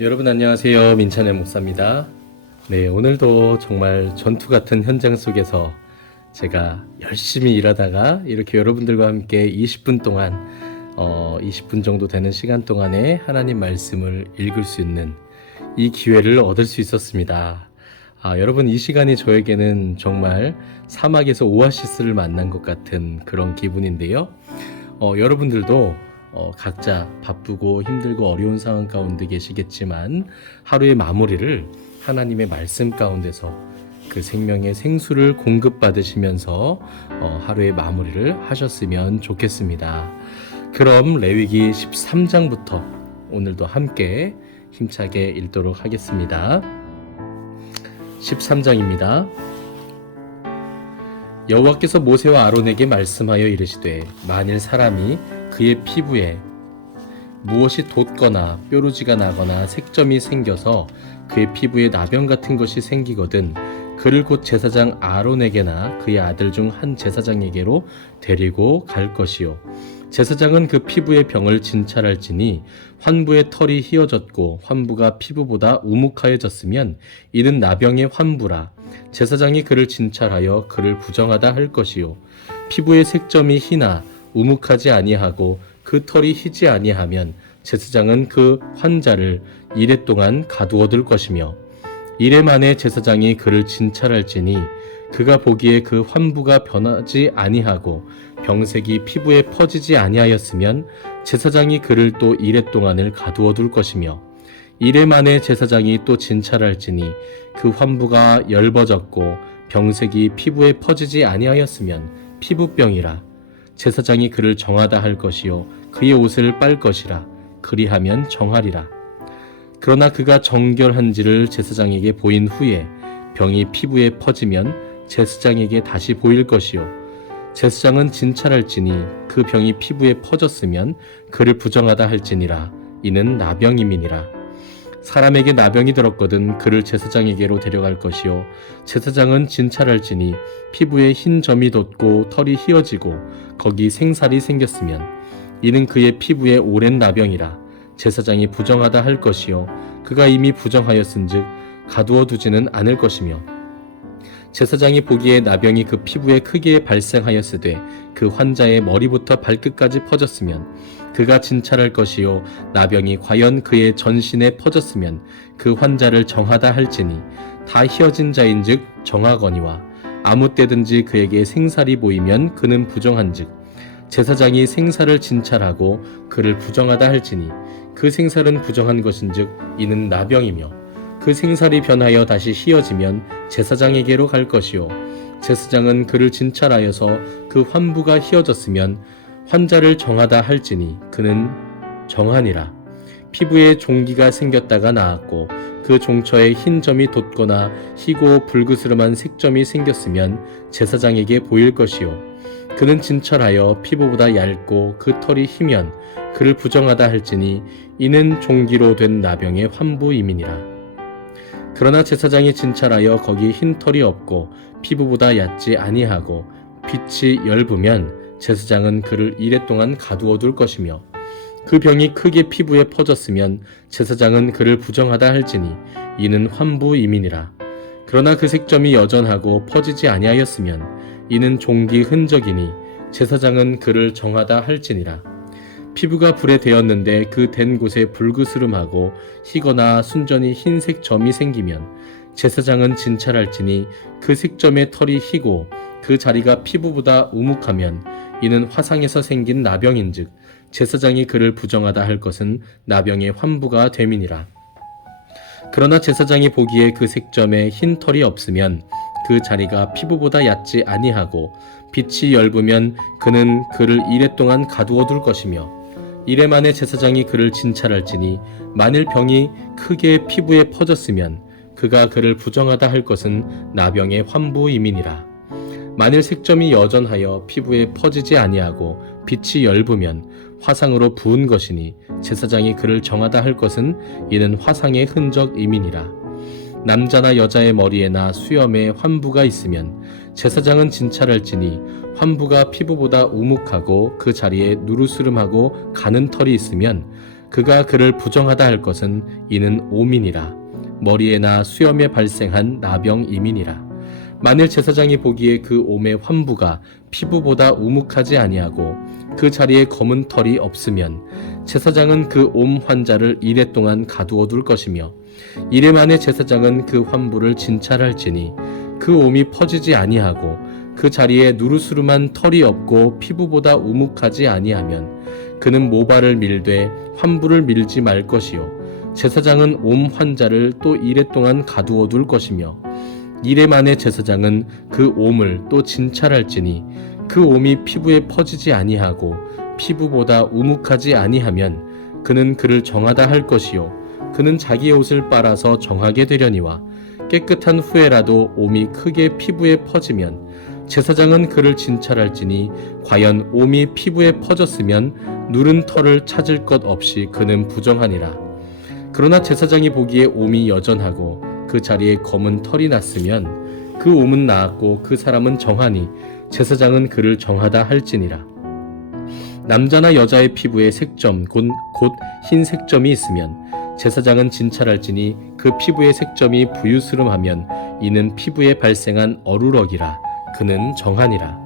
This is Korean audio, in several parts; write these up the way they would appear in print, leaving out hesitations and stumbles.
여러분 안녕하세요. 민찬의 목사입니다. 네, 오늘도 정말 전투 같은 현장 속에서 제가 열심히 일하다가 이렇게 여러분들과 함께 20분 동안 20분 정도 되는 시간 동안에 하나님 말씀을 읽을 수 있는 이 기회를 얻을 수 있었습니다. 여러분, 이 시간이 저에게는 정말 사막에서 오아시스를 만난 것 같은 그런 기분인데요. 여러분들도 각자 바쁘고 힘들고 어려운 상황 가운데 계시겠지만 하루의 마무리를 하나님의 말씀 가운데서 그 생명의 생수를 공급받으시면서 하루의 마무리를 하셨으면 좋겠습니다. 그럼 레위기 13장부터 오늘도 함께 힘차게 읽도록 하겠습니다. 13장입니다. 여호와께서 모세와 아론에게 말씀하여 이르시되 만일 사람이 그의 피부에 무엇이 돋거나 뾰루지가 나거나 색점이 생겨서 그의 피부에 나병 같은 것이 생기거든 그를 곧 제사장 아론에게나 그의 아들 중 한 제사장에게로 데리고 갈 것이요 제사장은 그 피부의 병을 진찰할지니 환부의 털이 휘어졌고 환부가 피부보다 우묵하여졌으면 이는 나병의 환부라 제사장이 그를 진찰하여 그를 부정하다 할 것이요 피부의 색점이 희나 우묵하지 아니하고 그 털이 희지 아니하면 제사장은 그 환자를 이레 동안 가두어둘 것이며 이레 만에 제사장이 그를 진찰할지니 그가 보기에 그 환부가 변하지 아니하고 병색이 피부에 퍼지지 아니하였으면 제사장이 그를 또 이레 동안을 가두어둘 것이며 이레 만에 제사장이 또 진찰할지니 그 환부가 엷어졌고 병색이 피부에 퍼지지 아니하였으면 피부병이라 제사장이 그를 정하다 할 것이요 그의 옷을 빨 것이라 그리하면 정하리라. 그러나 그가 정결한지를 제사장에게 보인 후에 병이 피부에 퍼지면 제사장에게 다시 보일 것이요 제사장은 진찰할지니 그 병이 피부에 퍼졌으면 그를 부정하다 할지니라. 이는 나병임이니라. 사람에게 나병이 들었거든 그를 제사장에게로 데려갈 것이요 제사장은 진찰할지니 피부에 흰 점이 돋고 털이 휘어지고 거기 생살이 생겼으면 이는 그의 피부에 오랜 나병이라. 제사장이 부정하다 할 것이요 그가 이미 부정하였은즉 가두어 두지는 않을 것이며 제사장이 보기에 나병이 그 피부에 크게 발생하였으되 그 환자의 머리부터 발끝까지 퍼졌으면 그가 진찰할 것이요 나병이 과연 그의 전신에 퍼졌으면 그 환자를 정하다 할지니 다 휘어진 자인즉 정하거니와 아무 때든지 그에게 생살이 보이면 그는 부정한즉 제사장이 생살을 진찰하고 그를 부정하다 할지니 그 생살은 부정한 것인즉 이는 나병이며 그 생살이 변하여 다시 휘어지면 제사장에게로 갈 것이요 제사장은 그를 진찰하여서 그 환부가 휘어졌으면 환자를 정하다 할지니 그는 정하니라. 피부에 종기가 생겼다가 나았고 그 종처에 흰 점이 돋거나 희고 불그스름한 색점이 생겼으면 제사장에게 보일 것이요 그는 진찰하여 피부보다 얇고 그 털이 희면 그를 부정하다 할지니 이는 종기로 된 나병의 환부임이니라. 그러나 제사장이 진찰하여 거기 흰 털이 없고 피부보다 얕지 아니하고 빛이 엷으면 제사장은 그를 이레 동안 가두어 둘 것이며 그 병이 크게 피부에 퍼졌으면 제사장은 그를 부정하다 할지니 이는 환부임이니라. 그러나 그 색점이 여전하고 퍼지지 아니하였으면 이는 종기 흔적이니 제사장은 그를 정하다 할지니라. 피부가 불에 대었는데 그 댄 곳에 불그스름하고 희거나 순전히 흰색 점이 생기면 제사장은 진찰할지니 그 색점의 털이 희고 그 자리가 피부보다 우묵하면 이는 화상에서 생긴 나병인즉 제사장이 그를 부정하다 할 것은 나병의 환부가 됨이니라. 그러나 제사장이 보기에 그 색점에 흰 털이 없으면 그 자리가 피부보다 얕지 아니하고 빛이 엷으면 그는 그를 이레 동안 가두어 둘 것이며 이레 만에 제사장이 그를 진찰할지니 만일 병이 크게 피부에 퍼졌으면 그가 그를 부정하다 할 것은 나병의 환부임이니라. 만일 색점이 여전하여 피부에 퍼지지 아니하고 빛이 엷으면 화상으로 부은 것이니 제사장이 그를 정하다 할 것은 이는 화상의 흔적임이니라. 남자나 여자의 머리에나 수염에 환부가 있으면 제사장은 진찰할지니 환부가 피부보다 우묵하고 그 자리에 누르스름하고 가는 털이 있으면 그가 그를 부정하다 할 것은 이는 오민이라. 머리에나 수염에 발생한 나병임이니라. 만일 제사장이 보기에 그 옴의 환부가 피부보다 우묵하지 아니하고 그 자리에 검은 털이 없으면 제사장은 그 옴 환자를 이레 동안 가두어 둘 것이며 이레 만에 제사장은 그 환부를 진찰할지니 그 옴이 퍼지지 아니하고 그 자리에 누르스름한 털이 없고 피부보다 우묵하지 아니하면 그는 모발을 밀되 환부를 밀지 말 것이요 제사장은 옴 환자를 또 이레 동안 가두어 둘 것이며 이레 만에 제사장은 그 옴을 또 진찰할지니 그 옴이 피부에 퍼지지 아니하고 피부보다 우묵하지 아니하면 그는 그를 정하다 할 것이요 그는 자기의 옷을 빨아서 정하게 되려니와 깨끗한 후에라도 옴이 크게 피부에 퍼지면 제사장은 그를 진찰할지니 과연 옴이 피부에 퍼졌으면 누른 털을 찾을 것 없이 그는 부정하니라. 그러나 제사장이 보기에 옴이 여전하고 그 자리에 검은 털이 났으면 그 옴은 나았고 그 사람은 정하니 제사장은 그를 정하다 할지니라. 남자나 여자의 피부에 색점 곧 흰 색점이 있으면 제사장은 진찰할지니 그 피부의 색점이 부유스름하면 이는 피부에 발생한 어루럭이라. 그는 정하니라.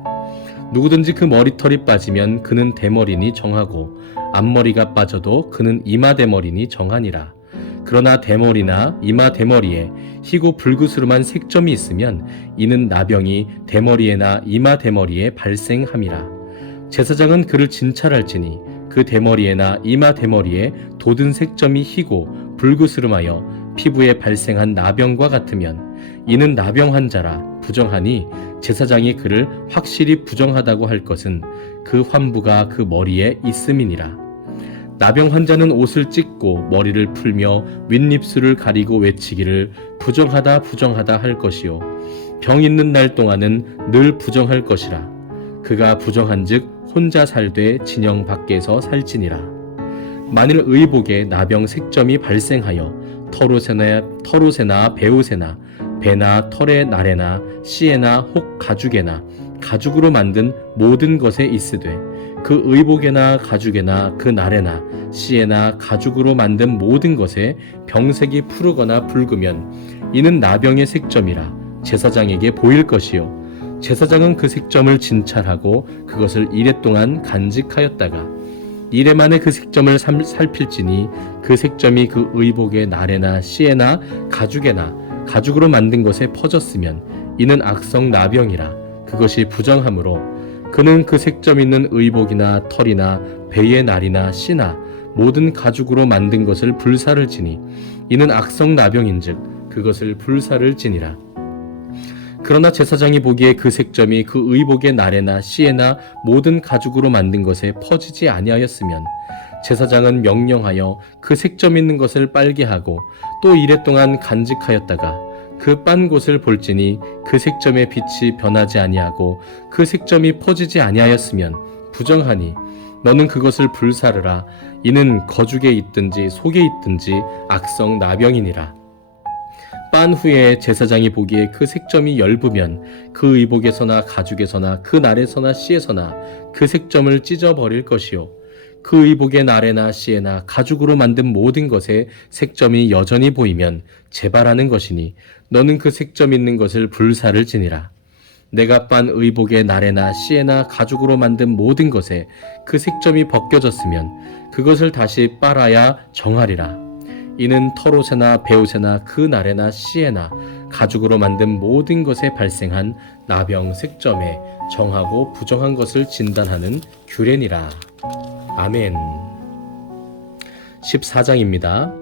누구든지 그 머리털이 빠지면 그는 대머리니 정하고 앞머리가 빠져도 그는 이마대머리니 정하니라. 그러나 대머리나 이마대머리에 희고 불구스름한 색점이 있으면 이는 나병이 대머리에나 이마대머리에 발생함이라. 제사장은 그를 진찰할지니 그 대머리에나 이마대머리에 돋은 색점이 희고 불구스름하여 피부에 발생한 나병과 같으면 이는 나병 환자라. 부정하니 제사장이 그를 확실히 부정하다고 할 것은 그 환부가 그 머리에 있음이니라. 나병 환자는 옷을 찢고 머리를 풀며 윗입술을 가리고 외치기를 부정하다 부정하다 할 것이요 병 있는 날 동안은 늘 부정할 것이라. 그가 부정한즉 혼자 살되 진영 밖에서 살지니라. 만일 의복에 나병 색점이 발생하여 털옷에나 배옷에나 배나 털의 나래나 씨에나 혹 가죽에나 가죽으로 만든 모든 것에 있으되 그 의복에나 가죽에나 그 나래나 씨에나 가죽으로 만든 모든 것에 병색이 푸르거나 붉으면 이는 나병의 색점이라 제사장에게 보일 것이요 제사장은 그 색점을 진찰하고 그것을 이레 동안 간직하였다가 이레 만에 그 색점을 살필지니 그 색점이 그 의복의 나래나 씨에나 가죽에나 가죽으로 만든 것에 퍼졌으면 이는 악성 나병이라. 그것이 부정하므로 그는 그 색점 있는 의복이나 털이나 배의 날이나 씨나 모든 가죽으로 만든 것을 불사를 지니 이는 악성 나병인즉 그것을 불사를 지니라. 그러나 제사장이 보기에 그 색점이 그 의복의 나래나 씨에나 모든 가죽으로 만든 것에 퍼지지 아니하였으면 제사장은 명령하여 그 색점 있는 것을 빨게 하고 또 이레 동안 간직하였다가 그 빤 곳을 볼지니 그 색점의 빛이 변하지 아니하고 그 색점이 퍼지지 아니하였으면 부정하니 너는 그것을 불사르라. 이는 거죽에 있든지 속에 있든지 악성 나병이니라. 빤 후에 제사장이 보기에 그 색점이 엷으면 그 의복에서나 가죽에서나 그 날에서나 씨에서나 그 색점을 찢어버릴 것이요 그 의복의 나래나 씨에나 가죽으로 만든 모든 것에 색점이 여전히 보이면 재발하는 것이니 너는 그 색점 있는 것을 불사를 지니라. 내가 빤 의복의 나래나 씨에나 가죽으로 만든 모든 것에 그 색점이 벗겨졌으면 그것을 다시 빨아야 정하리라. 이는 털옷에나 배옷에나 그 나래나 씨에나 가죽으로 만든 모든 것에 발생한 나병 색점에 정하고 부정한 것을 진단하는 규례니라. 아멘. 14장입니다.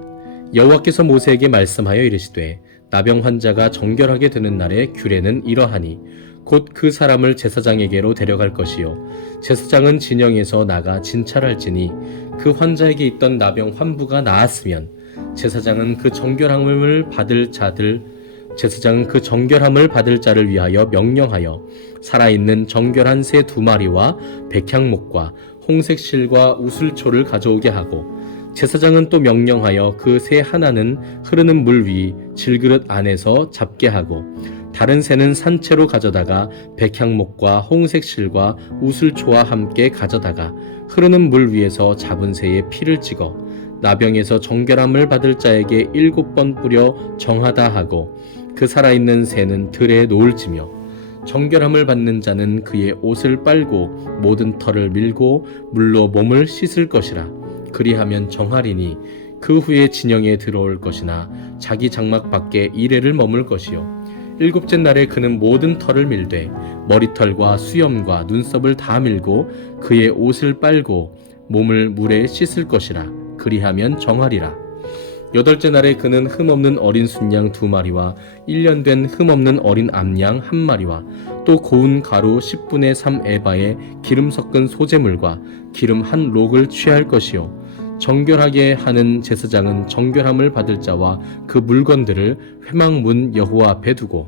여호와께서 모세에게 말씀하여 이르시되 나병 환자가 정결하게 되는 날의 규례는 이러하니 곧 그 사람을 제사장에게로 데려갈 것이요 제사장은 진영에서 나가 진찰할지니 그 환자에게 있던 나병 환부가 나았으면 제사장은 그 정결함을 받을 자를 위하여 명령하여 살아있는 정결한 새 2마리와 백향목과 홍색 실과 우슬초를 가져오게 하고 제사장은 또 명령하여 그 새 하나는 흐르는 물 위 질그릇 안에서 잡게 하고 다른 새는 산채로 가져다가 백향목과 홍색 실과 우슬초와 함께 가져다가 흐르는 물 위에서 잡은 새의 피를 찍어 나병에서 정결함을 받을 자에게 7번 뿌려 정하다 하고 그 살아있는 새는 들에 놓을지며 정결함을 받는 자는 그의 옷을 빨고 모든 털을 밀고 물로 몸을 씻을 것이라. 그리하면 정하리니 그 후에 진영에 들어올 것이나 자기 장막 밖에 이레를 머물 것이요 일곱째 날에 그는 모든 털을 밀되 머리털과 수염과 눈썹을 다 밀고 그의 옷을 빨고 몸을 물에 씻을 것이라. 그리하면 정하리라. 여덟째 날에 그는 흠없는 어린 순양 2마리와 1년 된 흠없는 어린 암양 1마리와 또 고운 가루 10분의 3 에바에 기름 섞은 소재물과 기름 1록을 취할 것이요 정결하게 하는 제사장은 정결함을 받을 자와 그 물건들을 회막문 여호와 앞에 두고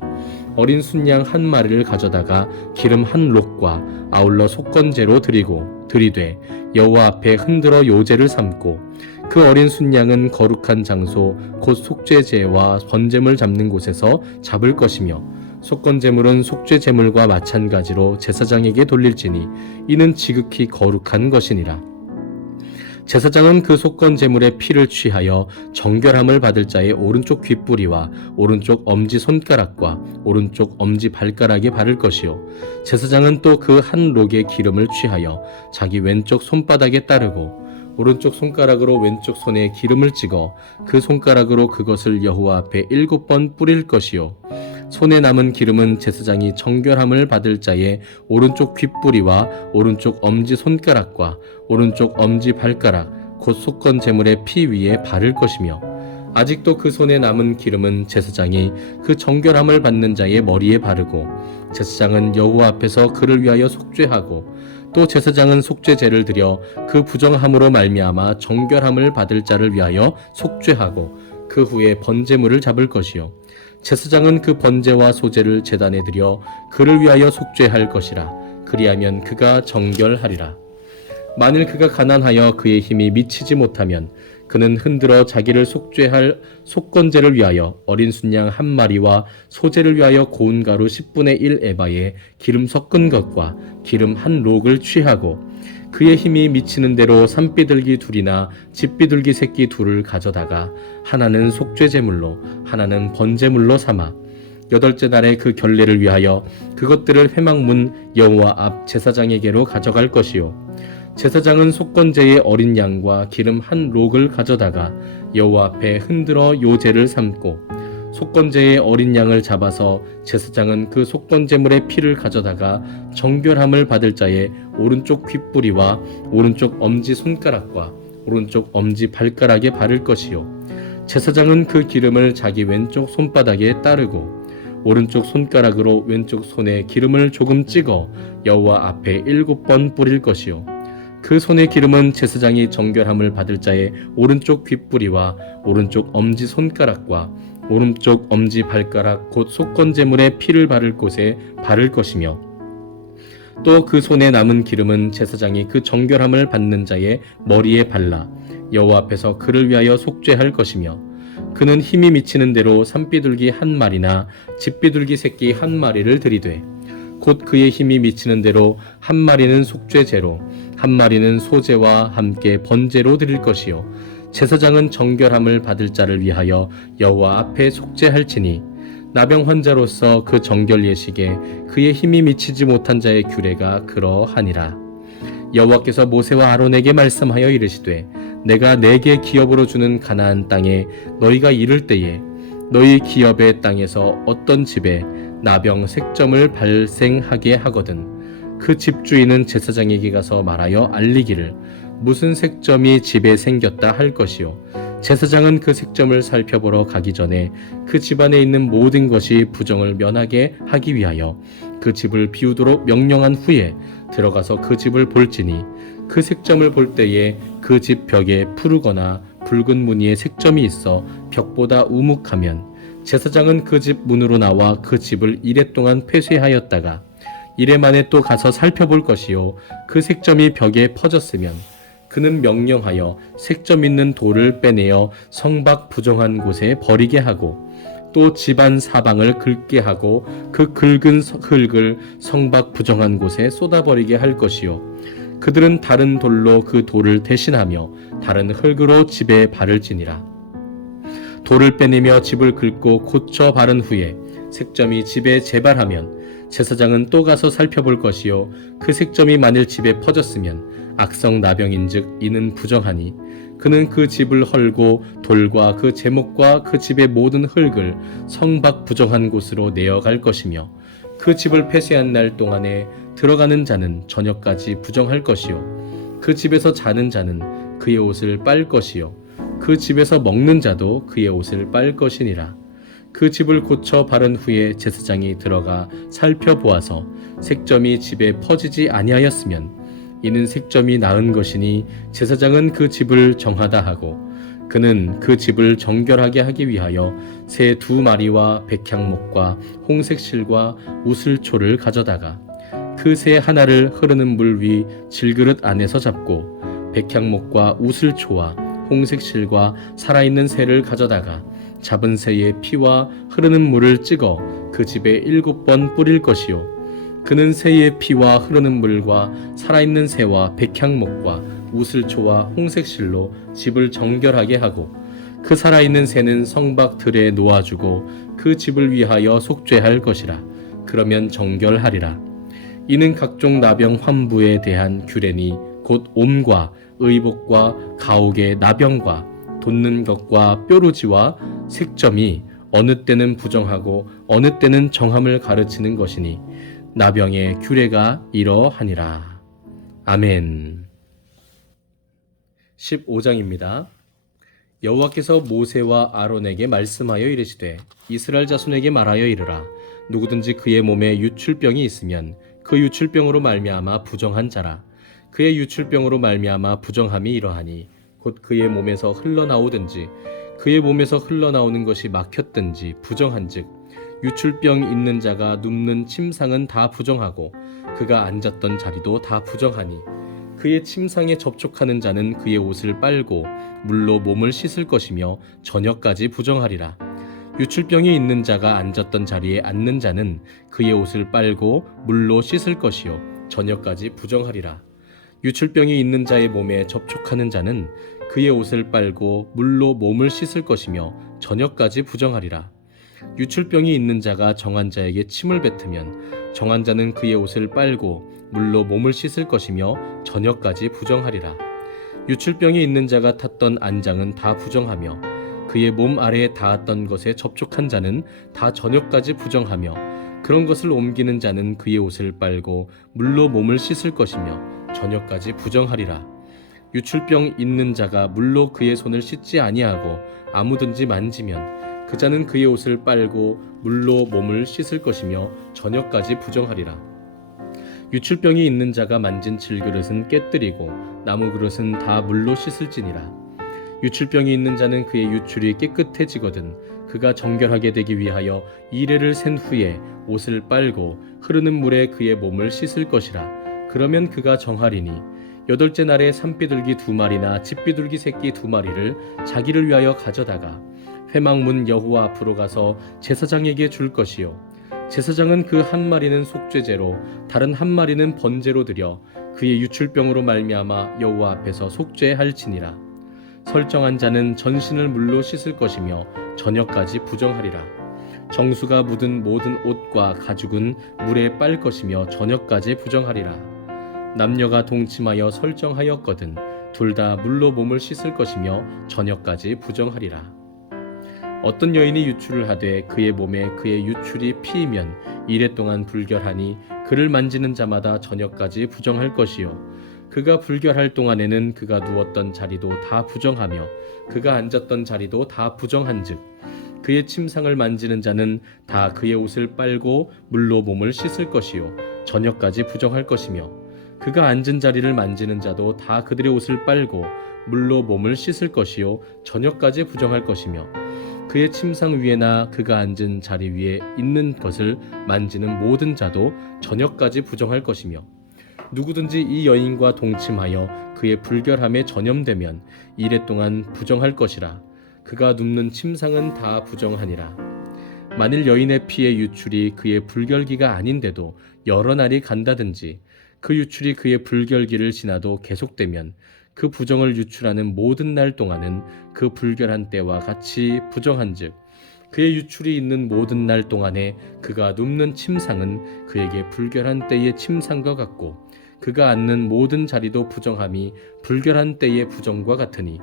어린 순양 1마리를 가져다가 기름 1록과 아울러 속건제로 드리되 여호와 앞에 흔들어 요제를 삼고 그 어린 순양은 거룩한 장소 곧 속죄제와 번제물 잡는 곳에서 잡을 것이며 속건제물은 속죄제물과 마찬가지로 제사장에게 돌릴지니 이는 지극히 거룩한 것이니라. 제사장은 그 속건제물의 피를 취하여 정결함을 받을 자의 오른쪽 귓뿌리와 오른쪽 엄지 손가락과 오른쪽 엄지 발가락에 바를 것이요 제사장은 또 그 1록의 기름을 취하여 자기 왼쪽 손바닥에 따르고 오른쪽 손가락으로 왼쪽 손에 기름을 찍어 그 손가락으로 그것을 여호와 앞에 7번 뿌릴 것이요 손에 남은 기름은 제사장이 정결함을 받을 자의 오른쪽 귓뿌리와 오른쪽 엄지 손가락과 오른쪽 엄지 발가락 곧 속건 제물의 피 위에 바를 것이며 아직도 그 손에 남은 기름은 제사장이 그 정결함을 받는 자의 머리에 바르고 제사장은 여호와 앞에서 그를 위하여 속죄하고 또 제사장은 속죄제를 드려 그 부정함으로 말미암아 정결함을 받을 자를 위하여 속죄하고 그 후에 번제물을 잡을 것이요 제사장은 그 번제와 소제를 제단에 드려 그를 위하여 속죄할 것이라. 그리하면 그가 정결하리라. 만일 그가 가난하여 그의 힘이 미치지 못하면 그는 흔들어 자기를 속죄할 속건제를 위하여 어린 순양 1마리와 소제를 위하여 고운 가루 10분의 1 에바에 기름 섞은 것과 기름 1록을 취하고 그의 힘이 미치는 대로 산비둘기 2이나 집비둘기 새끼 2를 가져다가 하나는 속죄제물로 하나는 번제물로 삼아 여덟째 날에 그 결례를 위하여 그것들을 회막문 여호와 앞 제사장에게로 가져갈 것이요 제사장은 속건제의 어린 양과 기름 1록을 가져다가 여호와 앞에 흔들어 요제를 삼고 속건제의 어린 양을 잡아서 제사장은 그 속건제물의 피를 가져다가 정결함을 받을 자의 오른쪽 귓뿌리와 오른쪽 엄지 손가락과 오른쪽 엄지 발가락에 바를 것이요 제사장은 그 기름을 자기 왼쪽 손바닥에 따르고 오른쪽 손가락으로 왼쪽 손에 기름을 조금 찍어 여호와 앞에 7번 뿌릴 것이요 그 손의 기름은 제사장이 정결함을 받을 자의 오른쪽 귓뿌리와 오른쪽 엄지 손가락과 오른쪽 엄지 발가락 곧 속건제물의 피를 바를 곳에 바를 것이며 또 그 손에 남은 기름은 제사장이 그 정결함을 받는 자의 머리에 발라 여호와 앞에서 그를 위하여 속죄할 것이며 그는 힘이 미치는 대로 산비둘기 1마리나 집비둘기 새끼 1마리를 드리되 곧 그의 힘이 미치는 대로 1마리는 속죄제로 1마리는 소제와 함께 번제로 드릴 것이요 제사장은 정결함을 받을 자를 위하여 여호와 앞에 속죄할지니 나병 환자로서 그 정결 예식에 그의 힘이 미치지 못한 자의 규례가 그러하니라. 여호와께서 모세와 아론에게 말씀하여 이르시되 내가 내게 기업으로 주는 가나안 땅에 너희가 이를 때에 너희 기업의 땅에서 어떤 집에 나병 색점을 발생하게 하거든 그 집주인은 제사장에게 가서 말하여 알리기를 무슨 색점이 집에 생겼다 할 것이요 제사장은 그 색점을 살펴보러 가기 전에 그 집안에 있는 모든 것이 부정을 면하게 하기 위하여 그 집을 비우도록 명령한 후에 들어가서 그 집을 볼지니 그 색점을 볼 때에 그 집 벽에 푸르거나 붉은 무늬의 색점이 있어 벽보다 우묵하면 제사장은 그 집 문으로 나와 그 집을 이레 동안 폐쇄하였다가 이레 만에 또 가서 살펴볼 것이요 그 색점이 벽에 퍼졌으면 그는 명령하여 색점 있는 돌을 빼내어 성밖 부정한 곳에 버리게 하고 또 집안 사방을 긁게 하고 그 긁은 흙을 성밖 부정한 곳에 쏟아버리게 할 것이요 그들은 다른 돌로 그 돌을 대신하며 다른 흙으로 집에 발을 지니라. 돌을 빼내며 집을 긁고 고쳐 바른 후에 색점이 집에 재발하면 제사장은 또 가서 살펴볼 것이요 그 색점이 만일 집에 퍼졌으면 악성 나병인즉 이는 부정하니 그는 그 집을 헐고 돌과 그 제목과 그 집의 모든 흙을 성밖 부정한 곳으로 내어갈 것이며 그 집을 폐쇄한 날 동안에 들어가는 자는 저녁까지 부정할 것이요 그 집에서 자는 자는 그의 옷을 빨 것이요 그 집에서 먹는 자도 그의 옷을 빨 것이니라. 그 집을 고쳐 바른 후에 제사장이 들어가 살펴보아서 색점이 집에 퍼지지 아니하였으면 이는 색점이 나은 것이니 제사장은 그 집을 정하다 하고 그는 그 집을 정결하게 하기 위하여 새 2마리와 백향목과 홍색 실과 우슬초를 가져다가 그 새 하나를 흐르는 물 위 질그릇 안에서 잡고 백향목과 우슬초와 홍색 실과 살아있는 새를 가져다가 잡은 새의 피와 흐르는 물을 찍어 그 집에 7번 뿌릴 것이요 그는 새의 피와 흐르는 물과 살아있는 새와 백향목과 우슬초와 홍색실로 집을 정결하게 하고 그 살아있는 새는 성박 들에 놓아주고 그 집을 위하여 속죄할 것이라. 그러면 정결하리라. 이는 각종 나병 환부에 대한 규례니 곧 옴과 의복과 가옥의 나병과 돋는 것과 뾰루지와 색점이 어느 때는 부정하고 어느 때는 정함을 가르치는 것이니 나병의 규례가 이러하니라. 아멘. 15장입니다. 여호와께서 모세와 아론에게 말씀하여 이르시되 이스라엘 자손에게 말하여 이르라. 누구든지 그의 몸에 유출병이 있으면 그 유출병으로 말미암아 부정한 자라. 그의 유출병으로 말미암아 부정함이 이러하니 곧 그의 몸에서 흘러나오든지 그의 몸에서 흘러나오는 것이 막혔든지 부정한즉 유출병 있는 자가 눕는 침상은 다 부정하고 그가 앉았던 자리도 다 부정하니 그의 침상에 접촉하는 자는 그의 옷을 빨고 물로 몸을 씻을 것이며 저녁까지 부정하리라. 유출병이 있는 자가 앉았던 자리에 앉는 자는 그의 옷을 빨고 물로 씻을 것이요 저녁까지 부정하리라. 유출병이 있는 자의 몸에 접촉하는 자는 그의 옷을 빨고 물로 몸을 씻을 것이며 저녁까지 부정하리라. 유출병이 있는 자가 정한 자에게 침을 뱉으면 정한 자는 그의 옷을 빨고 물로 몸을 씻을 것이며 저녁까지 부정하리라. 유출병이 있는 자가 탔던 안장은 다 부정하며 그의 몸 아래에 닿았던 것에 접촉한 자는 다 저녁까지 부정하며 그런 것을 옮기는 자는 그의 옷을 빨고 물로 몸을 씻을 것이며 저녁까지 부정하리라. 유출병 있는 자가 물로 그의 손을 씻지 아니하고 아무든지 만지면 그 자는 그의 옷을 빨고 물로 몸을 씻을 것이며 저녁까지 부정하리라. 유출병이 있는 자가 만진 질그릇은 깨뜨리고 나무 그릇은 다 물로 씻을지니라. 유출병이 있는 자는 그의 유출이 깨끗해지거든 그가 정결하게 되기 위하여 이레를 센 후에 옷을 빨고 흐르는 물에 그의 몸을 씻을 것이라. 그러면 그가 정하리니 8째 날에 산비둘기 2마리나 집비둘기 새끼 2마리를 자기를 위하여 가져다가 회막문 여호와 앞으로 가서 제사장에게 줄 것이요 제사장은 그 한 마리는 속죄제로 다른 한 마리는 번제로 드려 그의 유출병으로 말미암아 여호와 앞에서 속죄할지니라. 설정한 자는 전신을 물로 씻을 것이며 저녁까지 부정하리라. 정수가 묻은 모든 옷과 가죽은 물에 빨 것이며 저녁까지 부정하리라. 남녀가 동침하여 설정하였거든 둘 다 물로 몸을 씻을 것이며 저녁까지 부정하리라. 어떤 여인이 유출을 하되 그의 몸에 그의 유출이 피이면 이레 동안 불결하니 그를 만지는 자마다 저녁까지 부정할 것이요 그가 불결할 동안에는 그가 누웠던 자리도 다 부정하며 그가 앉았던 자리도 다 부정한즉 그의 침상을 만지는 자는 다 그의 옷을 빨고 물로 몸을 씻을 것이요 저녁까지 부정할 것이며 그가 앉은 자리를 만지는 자도 다 그들의 옷을 빨고 물로 몸을 씻을 것이요 저녁까지 부정할 것이며 그의 침상 위에나 그가 앉은 자리 위에 있는 것을 만지는 모든 자도 저녁까지 부정할 것이며 누구든지 이 여인과 동침하여 그의 불결함에 전염되면 이레 동안 부정할 것이라. 그가 눕는 침상은 다 부정하니라. 만일 여인의 피의 유출이 그의 불결기가 아닌데도 여러 날이 간다든지 그 유출이 그의 불결기를 지나도 계속되면 그 부정을 유출하는 모든 날 동안은 그 불결한 때와 같이 부정한즉 그의 유출이 있는 모든 날 동안에 그가 눕는 침상은 그에게 불결한 때의 침상과 같고 그가 앉는 모든 자리도 부정함이 불결한 때의 부정과 같으니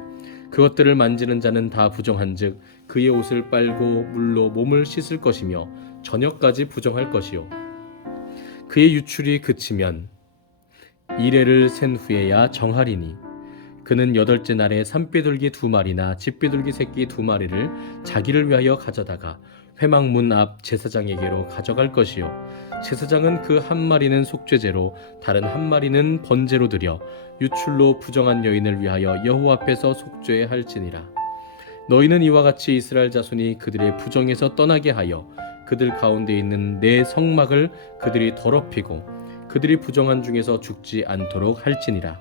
그것들을 만지는 자는 다 부정한즉 그의 옷을 빨고 물로 몸을 씻을 것이며 저녁까지 부정할 것이요 그의 유출이 그치면 이레를 센 후에야 정하리니 그는 여덟째 날에 산비둘기 2마리나 집비둘기 새끼 2마리를 자기를 위하여 가져다가 회막문 앞 제사장에게로 가져갈 것이요 제사장은 그 1마리는 속죄제로 다른 1마리는 번제로 드려 유출로 부정한 여인을 위하여 여호와 앞에서 속죄할지니라. 너희는 이와 같이 이스라엘 자손이 그들의 부정에서 떠나게 하여 그들 가운데 있는 내 성막을 그들이 더럽히고 그들이 부정한 중에서 죽지 않도록 할지니라.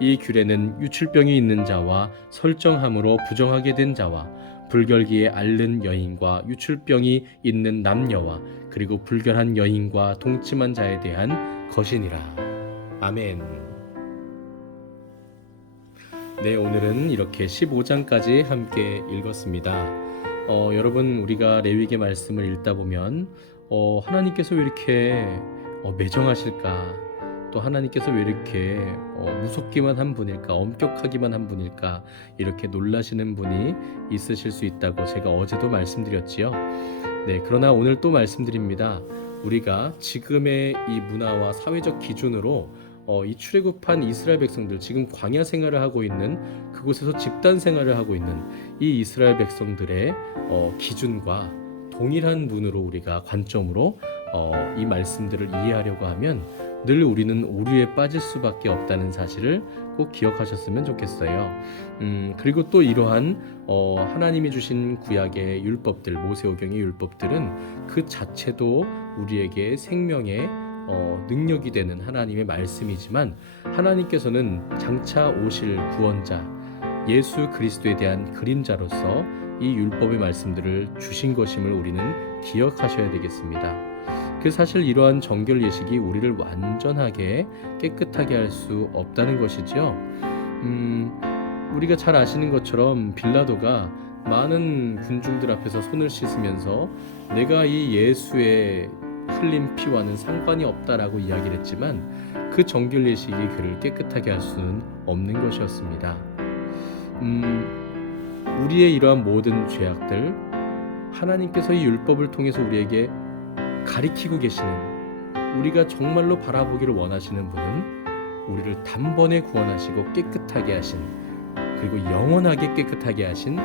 이 규례는 유출병이 있는 자와 설정함으로 부정하게 된 자와 불결기에 앓는 여인과 유출병이 있는 남녀와 그리고 불결한 여인과 동침한 자에 대한 것이니라. 아멘. 네, 오늘은 이렇게 15장까지 함께 읽었습니다. 여러분, 우리가 레위기 말씀을 읽다 보면 하나님께서 왜 이렇게 매정하실까? 또 하나님께서 왜 이렇게 무섭기만 한 분일까, 엄격하기만 한 분일까, 이렇게 놀라시는 분이 있으실 수 있다고 제가 어제도 말씀드렸지요. 네, 그러나 오늘 또 말씀드립니다. 우리가 지금의 이 문화와 사회적 기준으로 이 출애굽한 이스라엘 백성들, 지금 광야 생활을 하고 있는 그곳에서 집단 생활을 하고 있는 이 이스라엘 백성들의 기준과 동일한 눈으로 우리가 관점으로 이 말씀들을 이해하려고 하면 늘 우리는 오류에 빠질 수밖에 없다는 사실을 꼭 기억하셨으면 좋겠어요. 그리고 또 이러한 하나님이 주신 구약의 율법들, 모세오경의 율법들은 그 자체도 우리에게 생명의 능력이 되는 하나님의 말씀이지만 하나님께서는 장차 오실 구원자 예수 그리스도에 대한 그림자로서 이 율법의 말씀들을 주신 것임을 우리는 기억하셔야 되겠습니다. 그 사실 이러한 정결 예식이 우리를 완전하게 깨끗하게 할 수 없다는 것이죠. 우리가 잘 아시는 것처럼 빌라도가 많은 군중들 앞에서 손을 씻으면서 내가 이 예수의 흘린 피와는 상관이 없다라고 이야기를 했지만 그 정결 예식이 그를 깨끗하게 할 수는 없는 것이었습니다. 우리의 이러한 모든 죄악들 하나님께서 이 율법을 통해서 우리에게 가리키고 계시는, 우리가 정말로 바라보기를 원하시는 분은 우리를 단번에 구원하시고 깨끗하게 하신, 그리고 영원하게 깨끗하게 하신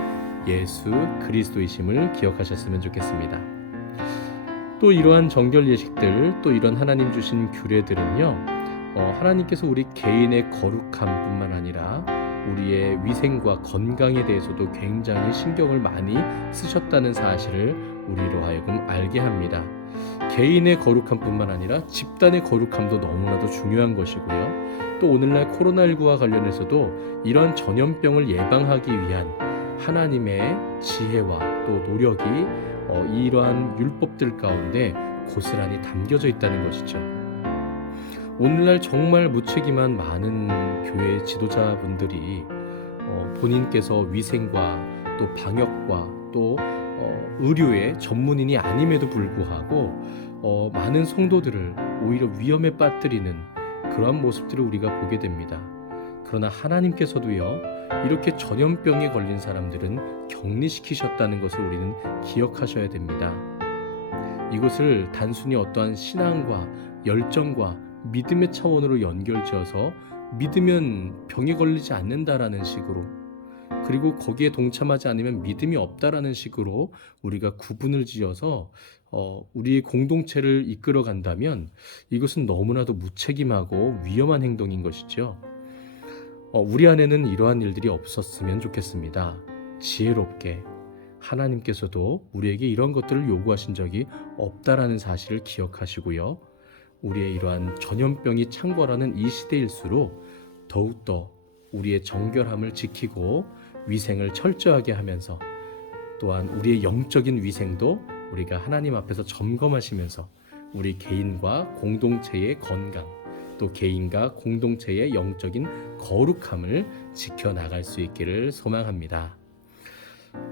예수 그리스도이심을 기억하셨으면 좋겠습니다. 또 이러한 정결 예식들, 또 이런 하나님 주신 규례들은요, 하나님께서 우리 개인의 거룩함뿐만 아니라 우리의 위생과 건강에 대해서도 굉장히 신경을 많이 쓰셨다는 사실을 우리로 하여금 알게 합니다. 개인의 거룩함뿐만 아니라 집단의 거룩함도 너무나도 중요한 것이고요. 또 오늘날 코로나19와 관련해서도 이러한 전염병을 예방하기 위한 하나님의 지혜와 또 노력이 이러한 율법들 가운데 고스란히 담겨져 있다는 것이죠. 오늘날 정말 무책임한 많은 교회 지도자분들이 본인께서 위생과 또 방역과 또 의료의 전문인이 아님에도 불구하고 많은 성도들을 오히려 위험에 빠뜨리는 그러한 모습들을 우리가 보게 됩니다. 그러나 하나님께서도요, 이렇게 전염병에 걸린 사람들은 격리시키셨다는 것을 우리는 기억하셔야 됩니다. 이것을 단순히 어떠한 신앙과 열정과 믿음의 차원으로 연결지어서 믿으면 병에 걸리지 않는다라는 식으로, 그리고 거기에 동참하지 않으면 믿음이 없다라는 식으로 우리가 구분을 지어서 우리의 공동체를 이끌어 간다면 이것은 너무나도 무책임하고 위험한 행동인 것이죠. 우리 안에는 이러한 일들이 없었으면 좋겠습니다. 지혜롭게 하나님께서도 우리에게 이런 것들을 요구하신 적이 없다라는 사실을 기억하시고요. 우리의 이러한 전염병이 창궐하는 이 시대일수록 더욱더 우리의 정결함을 지키고 위생을 철저하게 하면서 또한 우리의 영적인 위생도 우리가 하나님 앞에서 점검하시면서 우리 개인과 공동체의 건강, 또 개인과 공동체의 영적인 거룩함을 지켜나갈 수 있기를 소망합니다.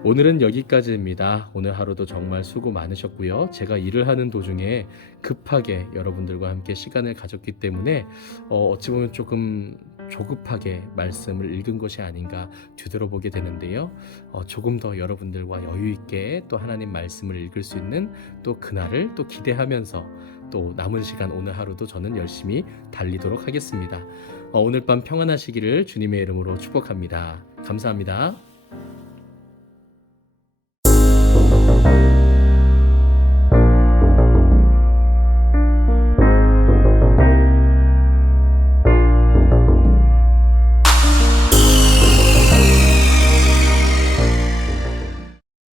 오늘은 여기까지입니다. 오늘 하루도 정말 수고 많으셨고요. 제가 일을 하는 도중에 급하게 여러분들과 함께 시간을 가졌기 때문에 어찌 보면 조금 조급하게 말씀을 읽은 것이 아닌가 뒤돌아보게 되는데요. 조금 더 여러분들과 여유 있게 또 하나님 말씀을 읽을 수 있는 또 그날을 또 기대하면서 또 남은 시간 오늘 하루도 저는 열심히 달리도록 하겠습니다. 오늘 밤 평안하시기를 주님의 이름으로 축복합니다. 감사합니다.